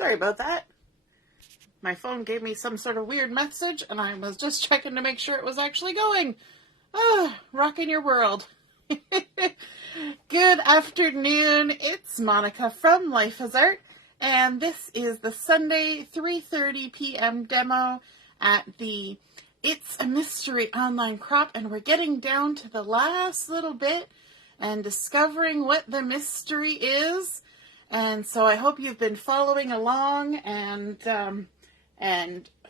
Sorry about that. My phone gave me some sort of weird message, and I was just checking to make sure it was actually going. Rocking your world. Good afternoon. It's Monica from Life is Art, and this is the Sunday 3:30 p.m. demo at the It's a Mystery online crop, and we're getting down to the last little bit and discovering what the mystery is. And so I hope you've been following along and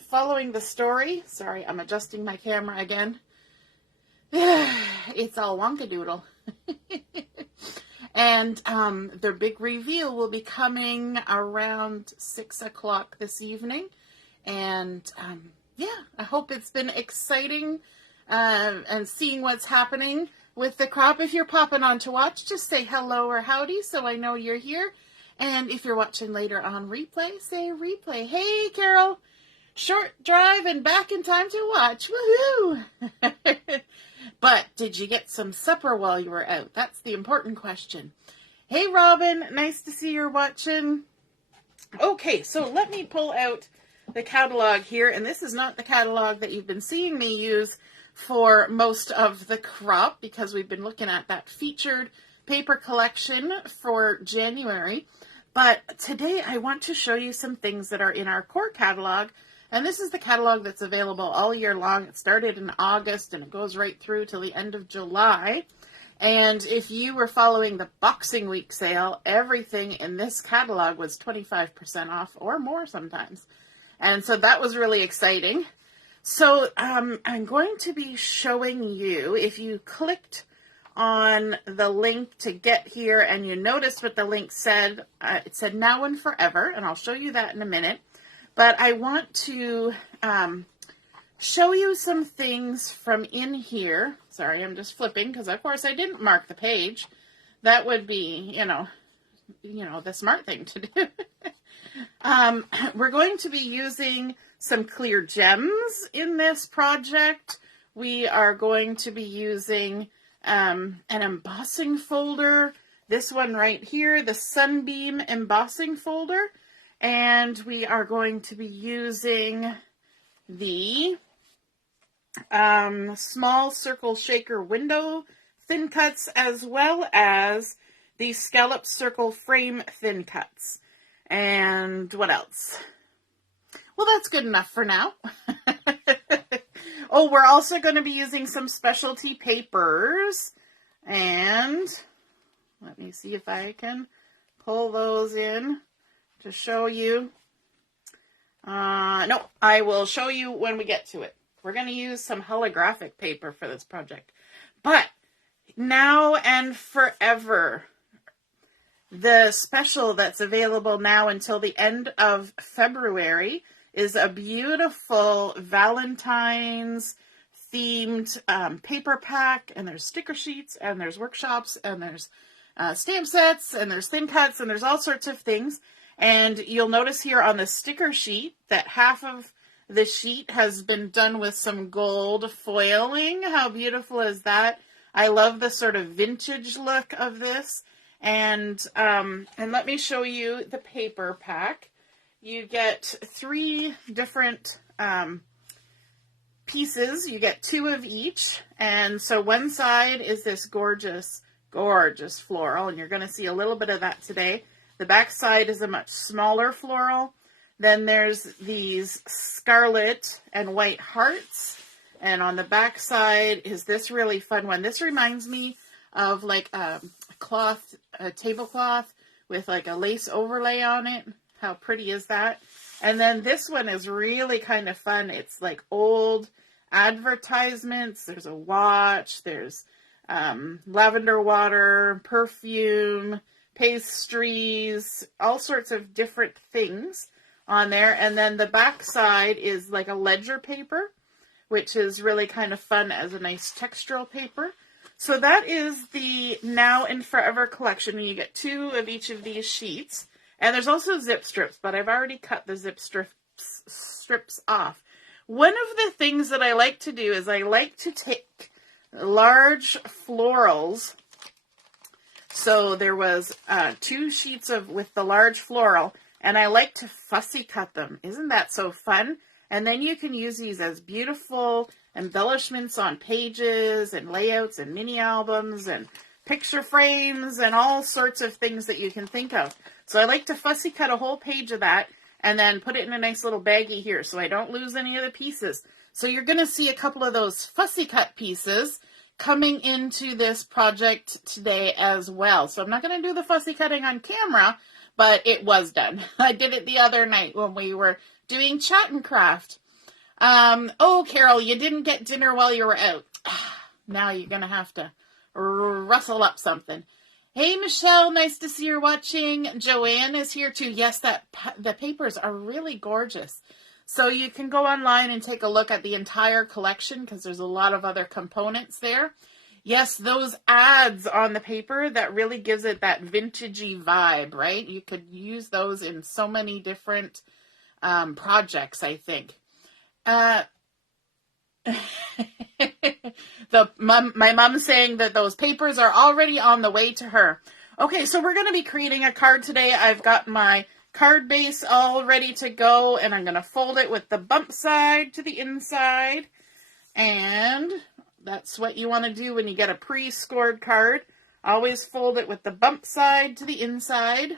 following the story. Sorry, I'm adjusting my camera again. It's all wonkadoodle. And the big reveal will be coming around 6 o'clock this evening. And yeah, I hope it's been exciting and seeing what's happening with the crop. If you're popping on to watch, just say hello or howdy so I know you're here. And if you're watching later on replay, say replay. Hey, Carol, short drive and back in time to watch. Woohoo! But did you get some supper while you were out? That's the important question. Hey, Robin, nice to see you're watching. Okay, so let me pull out the catalog here. And this is not the catalog that you've been seeing me use for most of the crop, because we've been looking at that featured paper collection for January. But today I want to show you some things that are in our core catalog. And this is the catalog that's available all year long. It started in August and it goes right through till the end of July. And if you were following the Boxing Week sale, everything in this catalog was 25% off or more sometimes. And so that was really exciting. So I'm going to be showing you, if you clicked on the link to get here and you noticed what the link said, it said now and forever, and I'll show you that in a minute. But I want to show you some things from in here. Sorry, I'm just flipping because of course I didn't mark the page. That would be, you know, the smart thing to do. We're going to be using some clear gems in this project. We are going to be using an embossing folder. This one right here, the Sunbeam embossing folder. And we are going to be using the small circle shaker window thin cuts, as well as the scalloped circle frame thin cuts. And what else? Well, that's good enough for now. Oh, we're also going to be using some specialty papers. And let me see if I can pull those in to show you. No, I will show you when we get to it. We're going to use some holographic paper for this project. But now and forever, the special that's available now until the end of February is a beautiful Valentine's themed paper pack. And there's sticker sheets, and there's workshops, and there's stamp sets, and there's thin cuts, and there's all sorts of things. And you'll notice here on the sticker sheet that half of the sheet has been done with some gold foiling. How beautiful is that? I love the sort of vintage look of this. And let me show you the paper pack. You get 3 different pieces. You get 2 of each. And so one side is this gorgeous, gorgeous floral. And you're going to see a little bit of that today. The back side is a much smaller floral. Then there's these scarlet and white hearts. And on the back side is this really fun one. This reminds me of like a cloth, a tablecloth with like a lace overlay on it. How pretty is that? And then this one is really kind of fun. It's like old advertisements. There's a watch. There's lavender water, perfume, pastries, all sorts of different things on there. And then the back side is like a ledger paper, which is really kind of fun as a nice textural paper. So that is the Now and Forever collection. You get 2 of each of these sheets. And there's also zip strips, but I've already cut the zip strips off. One of the things that I like to do is I like to take large florals. So there was 2 sheets with the large floral, And I like to fussy cut them. Isn't that so fun? And then you can use these as beautiful embellishments on pages and layouts and mini albums and picture frames and all sorts of things that you can think of. So I like to fussy cut a whole page of that and then put it in a nice little baggie here so I don't lose any of the pieces. So you're going to see a couple of those fussy cut pieces coming into this project today as well. So I'm not going to do the fussy cutting on camera, but it was done. I did it the other night when we were doing chat and craft. Oh, Carol, you didn't get dinner while you were out. Now you're going to have to rustle up something. Hey, Michelle, nice to see you're watching. Joanne is here too. Yes, the papers are really gorgeous. So you can go online and take a look at the entire collection because there's a lot of other components there. Yes, those ads on the paper, that really gives it that vintagey vibe, right? You could use those in so many different projects, I think. My mom's saying that those papers are already on the way to her. Okay, so we're going to be creating a card today. I've got my card base all ready to go, and I'm going to fold it with the bump side to the inside. And that's what you want to do when you get a pre-scored card. Always fold it with the bump side to the inside.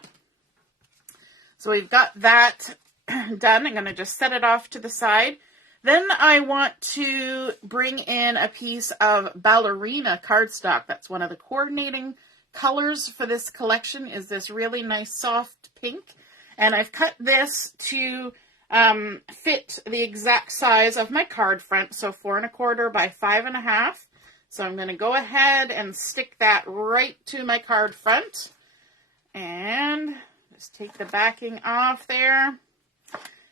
So we've got that done. I'm going to just set it off to the side. Then I want to bring in a piece of Ballerina cardstock. That's one of the coordinating colors for this collection, is this really nice soft pink. And I've cut this to fit the exact size of my card front, so 4 1/4 by 5 1/2. So I'm going to go ahead and stick that right to my card front. And just take the backing off there.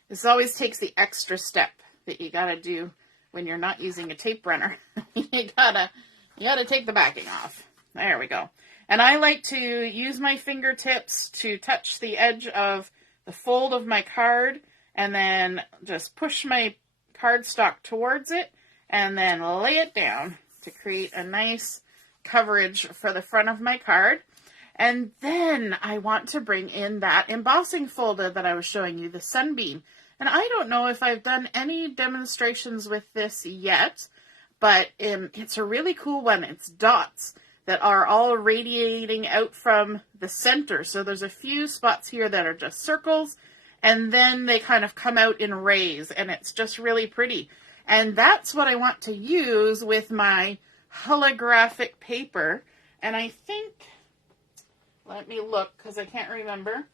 This always takes the extra step that you got to do when you're not using a tape runner. you gotta take the backing off. There we go. And I like to use my fingertips to touch the edge of the fold of my card and then just push my cardstock towards it and then lay it down to create a nice coverage for the front of my card. And then I want to bring in that embossing folder that I was showing you, the Sunbeam. And I don't know if I've done any demonstrations with this yet, but it's a really cool one. It's dots that are all radiating out from the center. So there's a few spots here that are just circles, and then they kind of come out in rays, and it's just really pretty. And that's what I want to use with my holographic paper. And I think, let me look because I can't remember.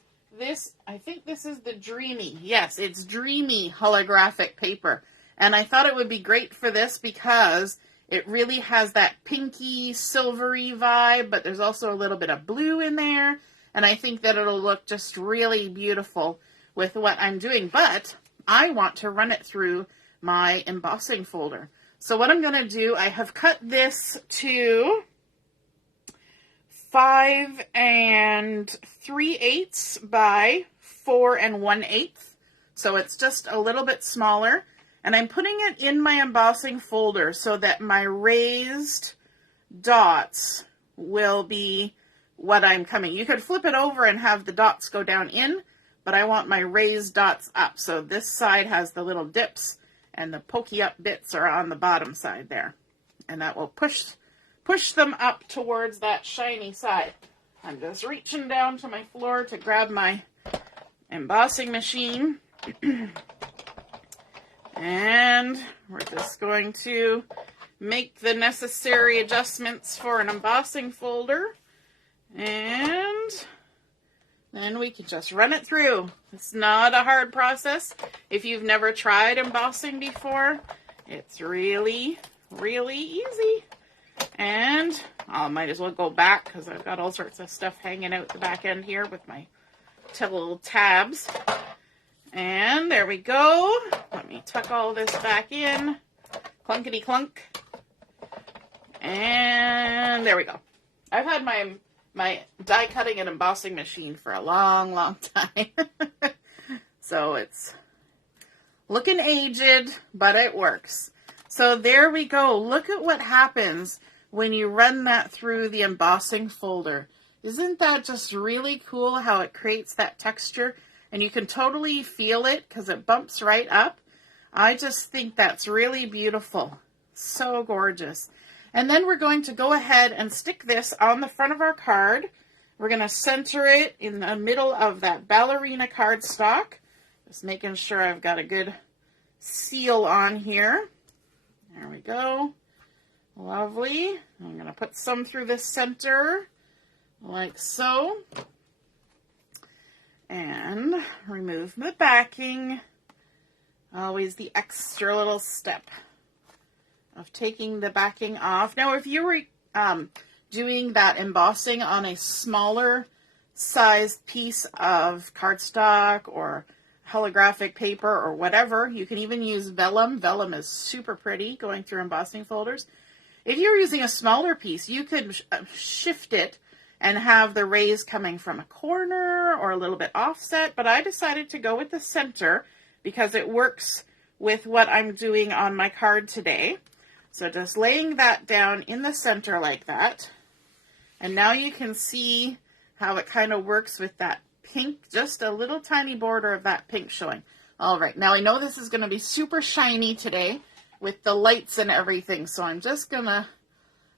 I think this is the Dreamy. Yes, it's Dreamy holographic paper. And I thought it would be great for this because it really has that pinky, silvery vibe, but there's also a little bit of blue in there. And I think that it'll look just really beautiful with what I'm doing. But I want to run it through my embossing folder. So what I'm going to do, I have cut this to 5 3/8 by 4 1/8. So it's just a little bit smaller. And I'm putting it in my embossing folder so that my raised dots will be what I'm coming. You could flip it over and have the dots go down in, but I want my raised dots up. So this side has the little dips and the pokey up bits are on the bottom side there. And that will push them up towards that shiny side. I'm just reaching down to my floor to grab my embossing machine. And we're just going to make the necessary adjustments for an embossing folder. And then we can just run it through. It's not a hard process. If you've never tried embossing before, it's really, really easy. And I might as well go back because I've got all sorts of stuff hanging out the back end here with my little tabs. And there we go. Let me tuck all this back in. Clunkety clunk. And there we go. I've had my die cutting and embossing machine for a long, long time. So it's looking aged, but it works. So there we go. Look at what happens when you run that through the embossing folder. Isn't that just really cool how it creates that texture? and you can totally feel it because it bumps right up. I just think that's really beautiful. So gorgeous. And then we're going to go ahead and stick this on the front of our card. We're going to center it in the middle of that Ballerina cardstock. Just making sure I've got a good seal on here. There we go. Lovely. I'm going to put some through the center, like so. And remove the backing. Always the extra little step of taking the backing off. Now, if you were doing that embossing on a smaller sized piece of cardstock or holographic paper or whatever, you can even use vellum. Vellum is super pretty going through embossing folders. If you're using a smaller piece, you could shift it and have the rays coming from a corner or a little bit offset, but I decided to go with the center because it works with what I'm doing on my card today. So just laying that down in the center like that. And now you can see how it kind of works with that pink, just a little tiny border of that pink showing. All right, now I know this is going to be super shiny today with the lights and everything, so I'm just going to,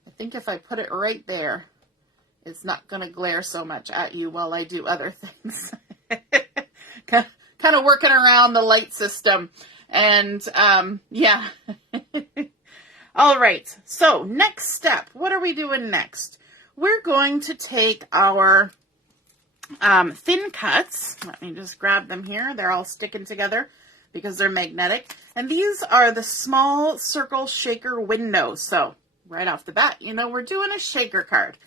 I think if I put it right there, it's not going to glare so much at you while I do other things. Kind of working around the light system. And yeah. All right. So next step, what are we doing next? We're going to take our thin cuts. Let me just grab them here. They're all sticking together because they're magnetic. And these are the small circle shaker windows. So right off the bat, you know, we're doing a shaker card.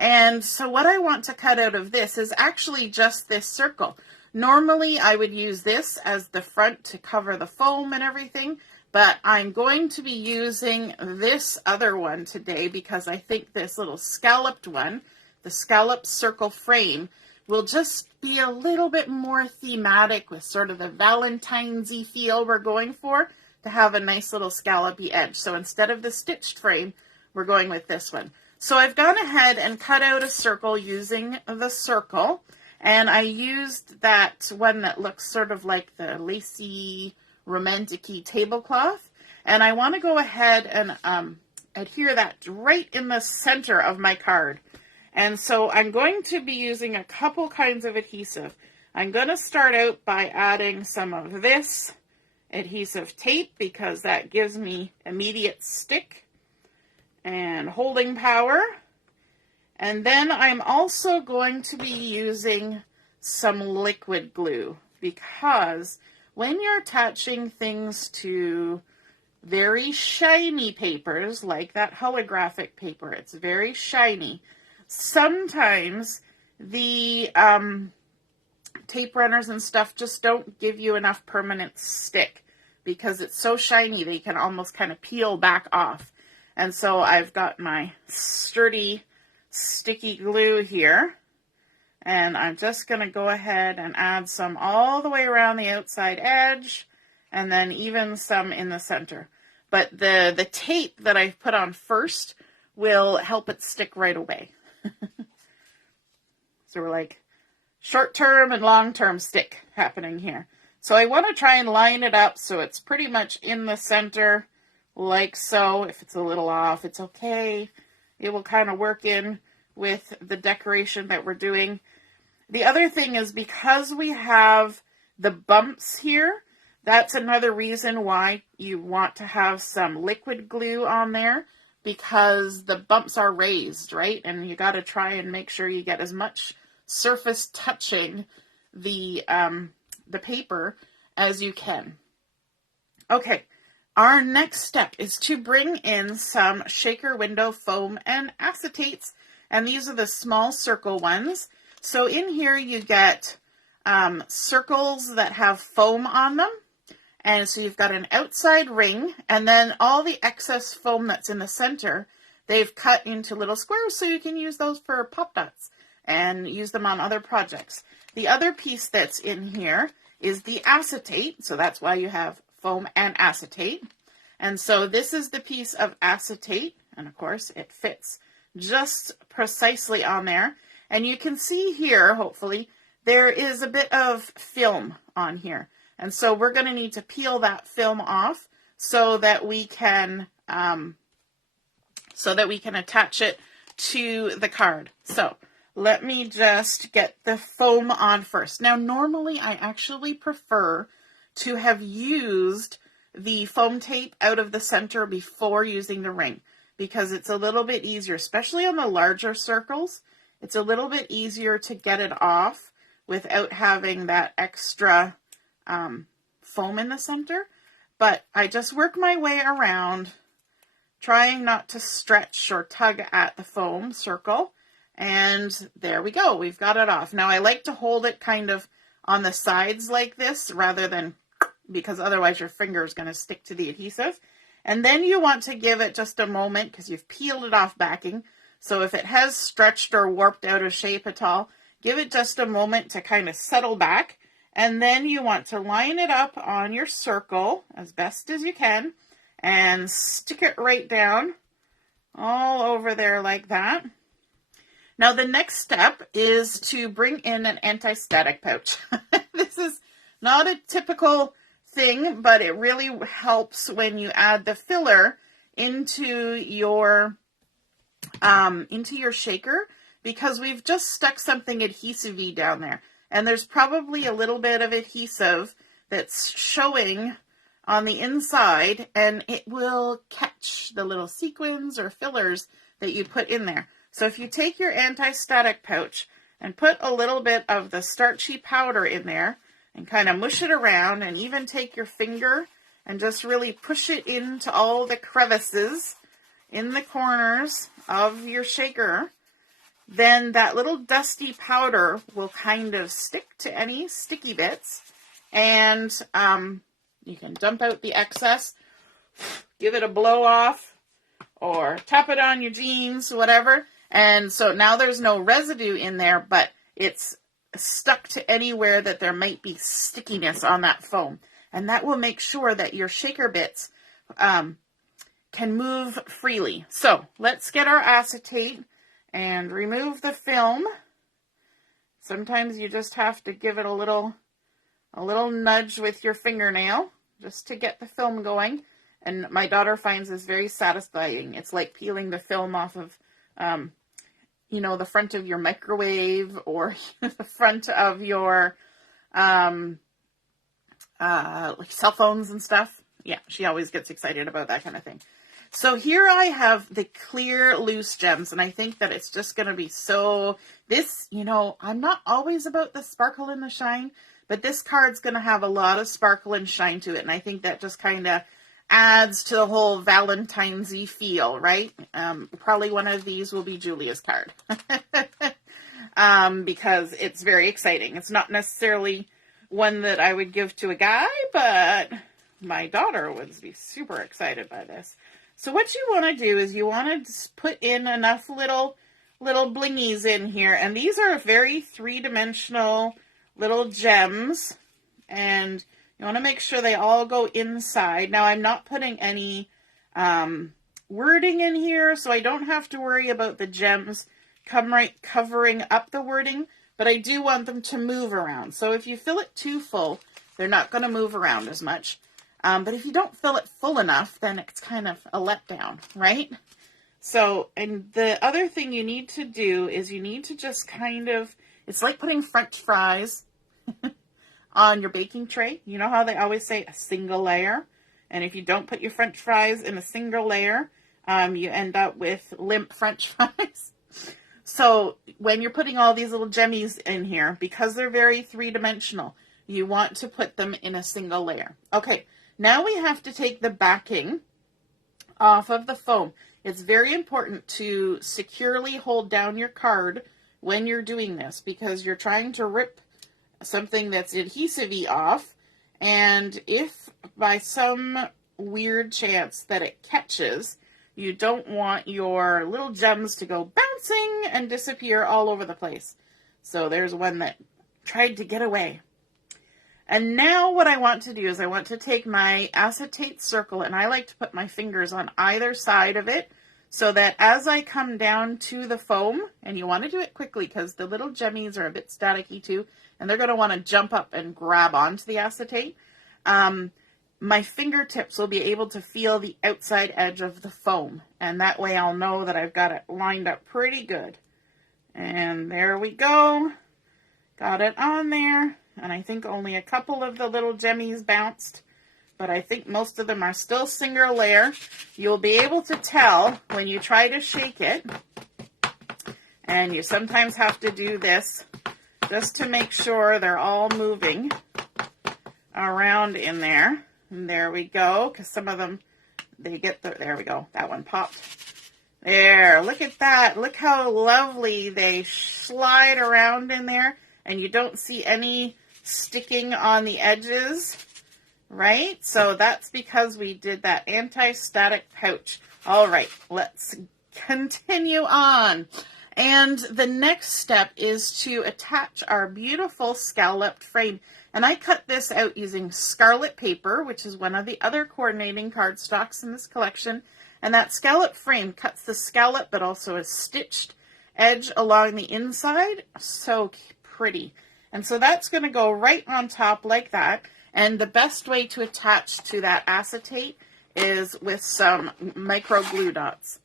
And so what I want to cut out of this is actually just this circle. Normally I would use this as the front to cover the foam and everything, but I'm going to be using this other one today because I think this little scalloped one, the scalloped circle frame, will just be a little bit more thematic with sort of the Valentine's-y feel we're going for to have a nice little scallopy edge. So instead of the stitched frame, we're going with this one. So I've gone ahead and cut out a circle using the circle, and I used that one that looks sort of like the lacy, romantic-y tablecloth, and I want to go ahead and adhere that right in the center of my card. And so I'm going to be using a couple kinds of adhesive. I'm going to start out by adding some of this adhesive tape because that gives me immediate stick and holding power. And then I'm also going to be using some liquid glue because when you're attaching things to very shiny papers, like that holographic paper, it's very shiny. Sometimes the tape runners and stuff just don't give you enough permanent stick because it's so shiny they can almost kind of peel back off. And so I've got my sturdy, sticky glue here. And I'm just going to go ahead and add some all the way around the outside edge. And then even some in the center. But the tape that I've put on first will help it stick right away. So we're like short-term and long-term stick happening here. So I want to try and line it up so it's pretty much in the center. Like so. If it's a little off, it's okay. It will kind of work in with the decoration that we're doing. The other thing is because we have the bumps here, that's another reason why you want to have some liquid glue on there because the bumps are raised, right? And you got to try and make sure you get as much surface touching the paper as you can. Okay. Our next step is to bring in some shaker window foam and acetates, and these are the small circle ones. So in here you get circles that have foam on them, and so you've got an outside ring, and then all the excess foam that's in the center, they've cut into little squares so you can use those for pop dots and use them on other projects. The other piece that's in here is the acetate, so that's why you have foam and acetate. And so this is the piece of acetate, and of course it fits just precisely on there. And you can see here, hopefully, there is a bit of film on here. And so we're going to need to peel that film off so that we can attach it to the card. So let me just get the foam on first. Now, normally I actually prefer to have used the foam tape out of the center before using the ring, because it's a little bit easier, especially on the larger circles. It's a little bit easier to get it off without having that extra foam in the center. But I just work my way around, trying not to stretch or tug at the foam circle. And there we go. We've got it off. Now I like to hold it kind of on the sides like this rather than, because otherwise your finger is going to stick to the adhesive. And then you want to give it just a moment because you've peeled it off backing. So if it has stretched or warped out of shape at all, give it just a moment to kind of settle back. And then you want to line it up on your circle as best as you can and stick it right down all over there like that. Now the next step is to bring in an anti-static pouch. This is not a typical thing, but it really helps when you add the filler into your shaker, because we've just stuck something adhesive-y down there. And there's probably a little bit of adhesive that's showing on the inside, and it will catch the little sequins or fillers that you put in there. So if you take your anti-static pouch and put a little bit of the starchy powder in there and kind of mush it around, and even take your finger and just really push it into all the crevices in the corners of your shaker, then that little dusty powder will kind of stick to any sticky bits, and you can dump out the excess, give it a blow off, or tap it on your jeans, whatever. And so now there's no residue in there, but it's stuck to anywhere that there might be stickiness on that foam. And that will make sure that your shaker bits can move freely. So let's get our acetate and remove the film. Sometimes you just have to give it a little nudge with your fingernail just to get the film going. And my daughter finds this very satisfying. It's like peeling the film off of, the front of your microwave or the front of your like cell phones and stuff. Yeah, she always gets excited about that kind of thing. So here I have the clear loose gems, and I think that it's just going to be I'm not always about the sparkle and the shine, but this card's going to have a lot of sparkle and shine to it, and I think that just kind of adds to the whole Valentine's-y feel, right? Probably one of these will be Julia's card because it's very exciting. It's not necessarily one that I would give to a guy, but my daughter would be super excited by this. So what you want to do is you want to put in enough little blingies in here. And these are very three-dimensional little gems. And you want to make sure they all go inside. Now, I'm not putting any wording in here, so I don't have to worry about the gems covering up the wording. But I do want them to move around. So if you fill it too full, they're not going to move around as much. But if you don't fill it full enough, then it's kind of a letdown, right? So, and the other thing you need to do is you need to just it's like putting French fries on your baking tray. You know how they always say a single layer? And if you don't put your French fries in a single layer, you end up with limp French fries. So when you're putting all these little gemmies in here, because they're very three-dimensional, you want to put them in a single layer. Okay. Now we have to take the backing off of the foam. It's very important to securely hold down your card when you're doing this, because you're trying to rip something that's adhesive-y off, and if by some weird chance that it catches, you don't want your little gems to go bouncing and disappear all over the place. So there's one that tried to get away. And now what I want to do is I want to take my acetate circle, and I like to put my fingers on either side of it so that as I come down to the foam, and you want to do it quickly because the little jemmies are a bit staticky too, and they're going to want to jump up and grab onto the acetate, my fingertips will be able to feel the outside edge of the foam, and that way I'll know that I've got it lined up pretty good. And there we go. Got it on there, and I think only a couple of the little jemmies bounced, but I think most of them are still single layer. You'll be able to tell when you try to shake it, and you sometimes have to do this just to make sure they're all moving around in there. And there we go, because some of them, there we go, that one popped. There, look at that. Look how lovely they slide around in there, and you don't see any sticking on the edges, right? So that's because we did that anti-static pouch. All right, let's continue on. And the next step is to attach our beautiful scalloped frame. And I cut this out using scarlet paper, which is one of the other coordinating cardstocks in this collection. And that scallop frame cuts the scallop, but also a stitched edge along the inside. So pretty. And so that's going to go right on top like that. And the best way to attach to that acetate is with some micro glue dots.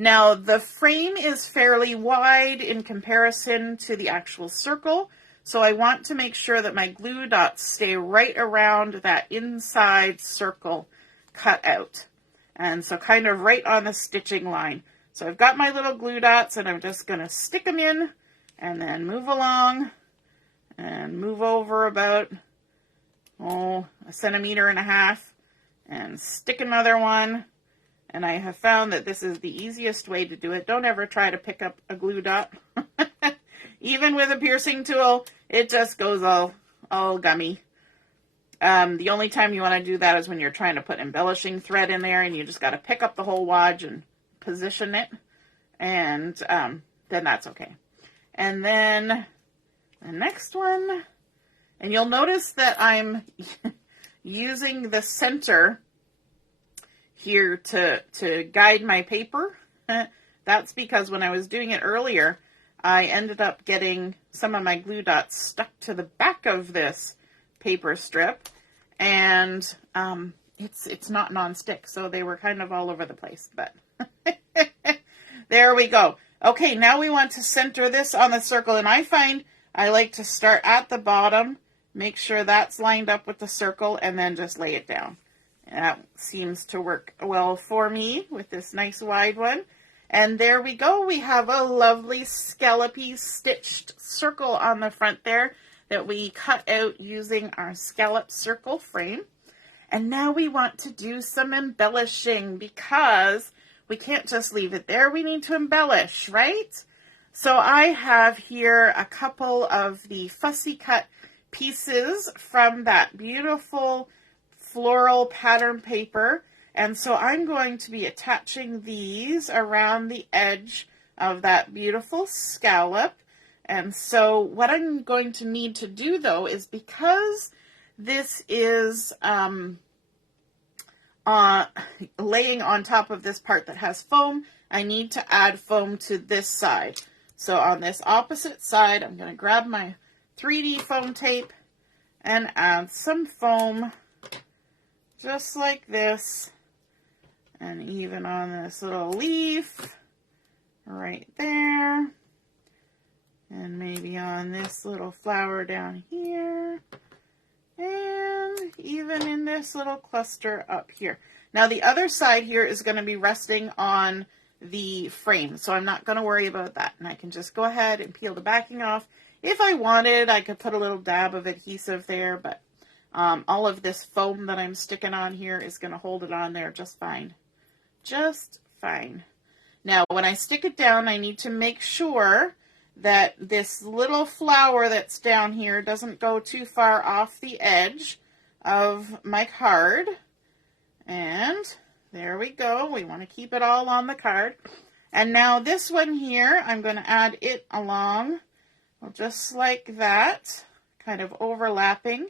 Now, the frame is fairly wide in comparison to the actual circle. So I want to make sure that my glue dots stay right around that inside circle cut out. And so kind of right on the stitching line. So I've got my little glue dots, and I'm just going to stick them in and then move along and move over about, a centimeter and a half and stick another one. And I have found that this is the easiest way to do it. Don't ever try to pick up a glue dot. Even with a piercing tool, it just goes all gummy. The only time you want to do that is when you're trying to put embellishing thread in there, and you just got to pick up the whole wad and position it, and then that's okay. And then the next one, and you'll notice that I'm using the center here to guide my paper. That's because when I was doing it earlier, I ended up getting some of my glue dots stuck to the back of this paper strip, and it's not nonstick, so they were kind of all over the place, but there we go. Okay, now we want to center this on the circle, and I find I like to start at the bottom, make sure that's lined up with the circle, and then just lay it down. That seems to work well for me with this nice wide one. And there we go. We have a lovely scallopy stitched circle on the front there that we cut out using our scallop circle frame. And now we want to do some embellishing because we can't just leave it there. We need to embellish, right? So I have here a couple of the fussy cut pieces from that beautiful floral pattern paper. And so I'm going to be attaching these around the edge of that beautiful scallop. And so what I'm going to need to do, though, is because this is laying on top of this part that has foam, I need to add foam to this side. So on this opposite side, I'm going to grab my 3D foam tape and add some foam just like this. And even on this little leaf right there. And maybe on this little flower down here. And even in this little cluster up here. Now the other side here is going to be resting on the frame. So I'm not going to worry about that. And I can just go ahead and peel the backing off. If I wanted, I could put a little dab of adhesive there. But all of this foam that I'm sticking on here is going to hold it on there just fine. Just fine. Now, when I stick it down, I need to make sure that this little flower that's down here doesn't go too far off the edge of my card. And there we go. We want to keep it all on the card. And now this one here, I'm going to add it along, well, just like that, kind of overlapping.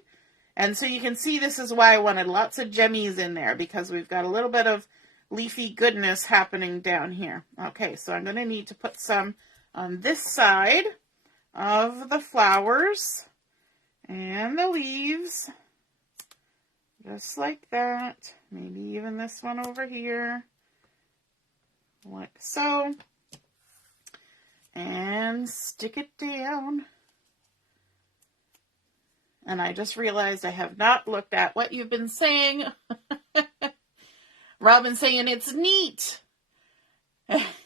And so you can see this is why I wanted lots of jemmies in there, because we've got a little bit of leafy goodness happening down here. Okay, so I'm going to need to put some on this side of the flowers and the leaves, just like that. Maybe even this one over here, like so. And stick it down. And I just realized I have not looked at what you've been saying. Robin's saying it's neat.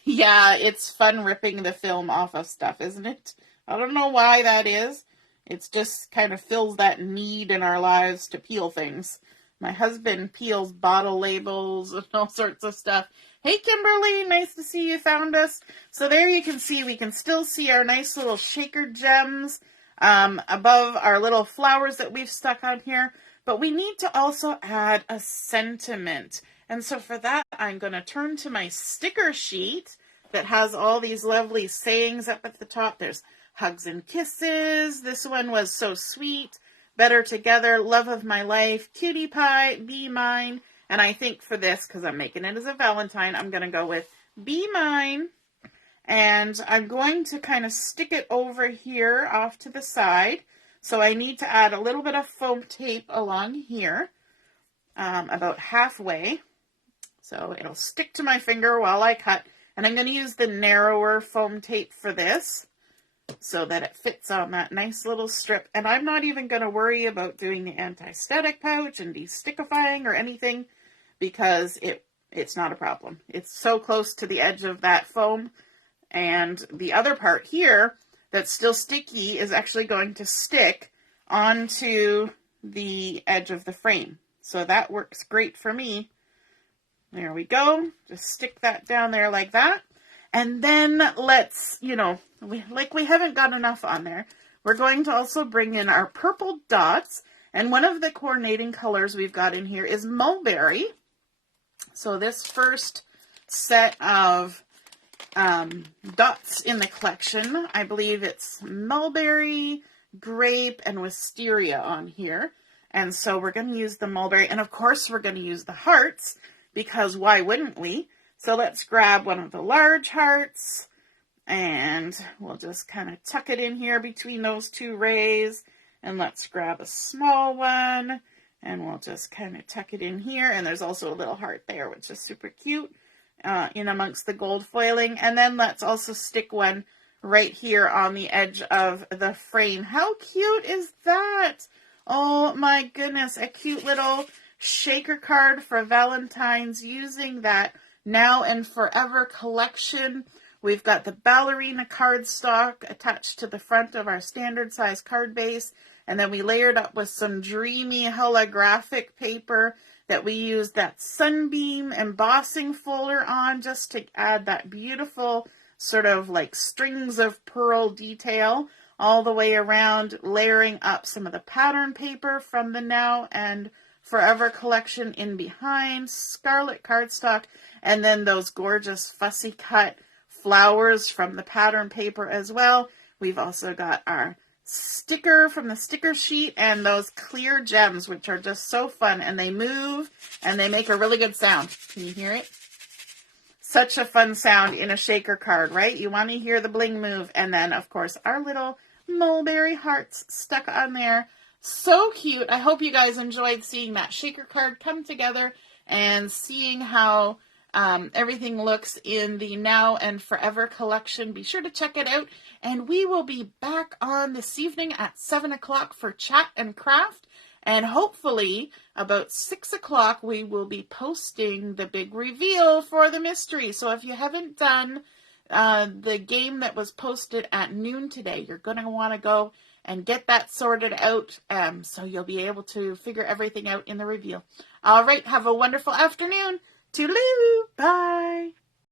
Yeah, it's fun ripping the film off of stuff, isn't it? I don't know why that is. It's just kind of fills that need in our lives to peel things. My husband peels bottle labels and all sorts of stuff. Hey, Kimberly, nice to see you found us. So there you can see, we can still see our nice little shaker gems above our little flowers that we've stuck on here. But we need to also add a sentiment. And so for that, I'm going to turn to my sticker sheet that has all these lovely sayings up at the top. There's hugs and kisses. This one was so sweet. Better together. Love of my life. Cutie pie. Be mine. And I think for this, because I'm making it as a Valentine, I'm going to go with be mine. And I'm going to kind of stick it over here off to the side. So I need to add a little bit of foam tape along here, about halfway. So it'll stick to my finger while I cut. And I'm going to use the narrower foam tape for this so that it fits on that nice little strip. And I'm not even going to worry about doing the anti-static pouch and de-stickifying or anything because it's not a problem. It's so close to the edge of that foam. And the other part here that's still sticky is actually going to stick onto the edge of the frame. So that works great for me. There we go. Just stick that down there like that. And then let's, we haven't got enough on there. We're going to also bring in our purple dots. And one of the coordinating colors we've got in here is mulberry. So this first set of dots in the collection, I believe it's mulberry, grape, and wisteria on here. And so we're going to use the mulberry. And of course, we're going to use the hearts because why wouldn't we? So let's grab one of the large hearts and we'll just kind of tuck it in here between those two rays. And let's grab a small one and we'll just kind of tuck it in here. And there's also a little heart there, which is super cute in amongst the gold foiling. And then let's also stick one right here on the edge of the frame. How cute is that? Oh my goodness, a cute little shaker card for Valentine's using that Now and Forever collection. We've got the Ballerina cardstock attached to the front of our standard size card base. And then we layered up with some Dreamy holographic paper that we used that Sunbeam embossing folder on just to add that beautiful sort of like strings of pearl detail all the way around, layering up some of the pattern paper from the Now and Forever collection in behind, scarlet cardstock, and then those gorgeous fussy cut flowers from the pattern paper as well. We've also got our sticker from the sticker sheet and those clear gems, which are just so fun, and they move and they make a really good sound. Can you hear it? Such a fun sound in a shaker card, right? You want to hear the bling move. And then, of course, our little mulberry hearts stuck on there. So cute. I hope you guys enjoyed seeing that shaker card come together and seeing how everything looks in the Now and Forever collection. Be sure to check it out. And we will be back on this evening at 7 o'clock for Chat and Craft. And hopefully about 6 o'clock we will be posting the big reveal for the mystery. So if you haven't done the game that was posted at noon today, you're going to want to go and get that sorted out so you'll be able to figure everything out in the reveal. All right, have a wonderful afternoon. Toodaloo. Bye.